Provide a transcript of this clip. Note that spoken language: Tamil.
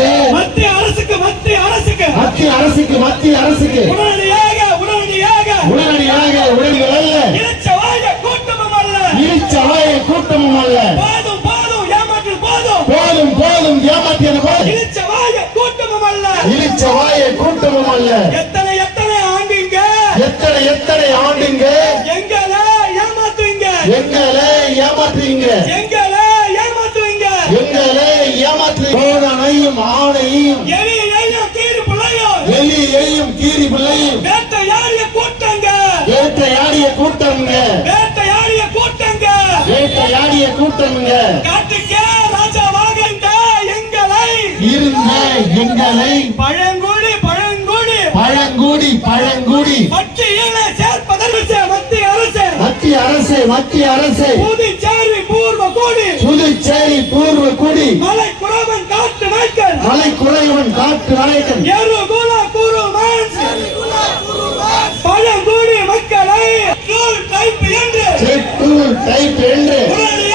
அரசு. மத்திய அரசுக்கு மத்திய அரசுக்கு. மத்திய அரசுக்கு மத்திய அரசுக்கு. உடனடியாக உடனடியாக. உடனடியாக உடனடிகள் அல்ல. இளச்சவாய கூட்டமும் அல்ல. இழிச்சவாய கூட்டமும் அல்ல. போதும் போதும் ஏமாற்று போதும். போதும் போதும் ஏமாற்றியது போல இளச்சவாய கூட்டமும் அல்ல. இழிச்சவாய கூட்டமும் அல்ல. எத்தனை எத்தனை ஆண்டுங்க? எத்தனை எத்தனை ஆண்டுங்க? எங்களை ஏமாத்துவீங்க. எங்களை ஏமாற்றுவீங்க. எங்களை ஏமாத்துவீங்க. எங்களை ஆணையும் எலியையும் கீரி பிள்ளையும். எலியையும் கீரி பிள்ளையும் வேட்டையாடிய கூட்டங்க. வேட்டையாடிய கூட்டம்ங்க வேட்டையாடிய கூட்டங்க. வேட்டையாடிய கூட்டம்ங்க காட்டுக்கே ராஜாவாக இந்த எங்களை. இருந்த எங்களை. பழங்குடி பழங்குடி. பழங்குடி பழங்குடி. பட்டியல சேர்ப்பதற்கு மத்திய அரசு. மத்திய அரசு மத்திய அரசு. புதுச்சேரி பூர்வ கூடி. புதுச்சேரி பூர்வ குடி. மலை குறவன் காட்டு நாய்க்கள் மலை படையுடன் காட்டு நாயகன். பழங்குடி மக்களை. டைப் என்று. டைப் என்று